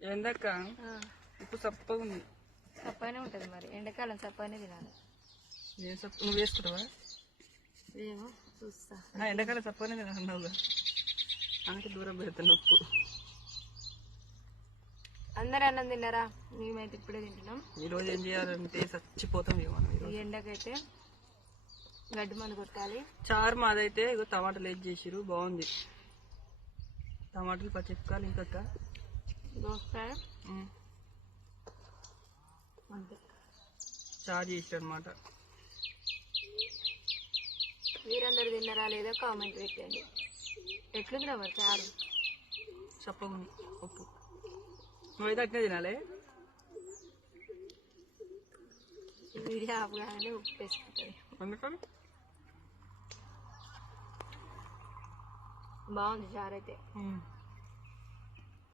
ఏందక్క ఉప్పు సప్పగా ఉంది. చప్పనే ఉంటుంది మరి. ఎండాకాలం చప్పనే తినాలి. ఏం సప్ప నువ్వు వేసుకుంటావా? ఏమో చూస్తా. ఎండాకాలం సప్పగానే తిన్నావుగా అందుకే దూరం పెడతాను ఉప్పు. అందరు అన్నం తిన్నారా? మేమైతే ఇప్పుడే తింటున్నాం. ఈరోజు ఏం చేయాలంటే చచ్చిపోతాం ఇక మనం ఎండకైతే గడ్డి మందు కొట్టాలి. చారు మాదైతే ఇగో టమాటాలు వేసి చేసిరు బాగుంది. టమాటాలు పచ్చిమిరపకాయలు ఇంకొక. దోసకాయ అంతే. చారు చేసిరు అనమాట మీరందరూ తిన్నారా లేదో కామెంట్ పెట్టండి. ఎట్లుందిరా మరి చారు? చప్పగా ఉంది ఉప్పు నువ్వైతే అట్నే తినాలి? వీడియో ఆపగానే ఉప్పు వేసుకుంటుంది అందుకని బాగుంది చారు అయితే.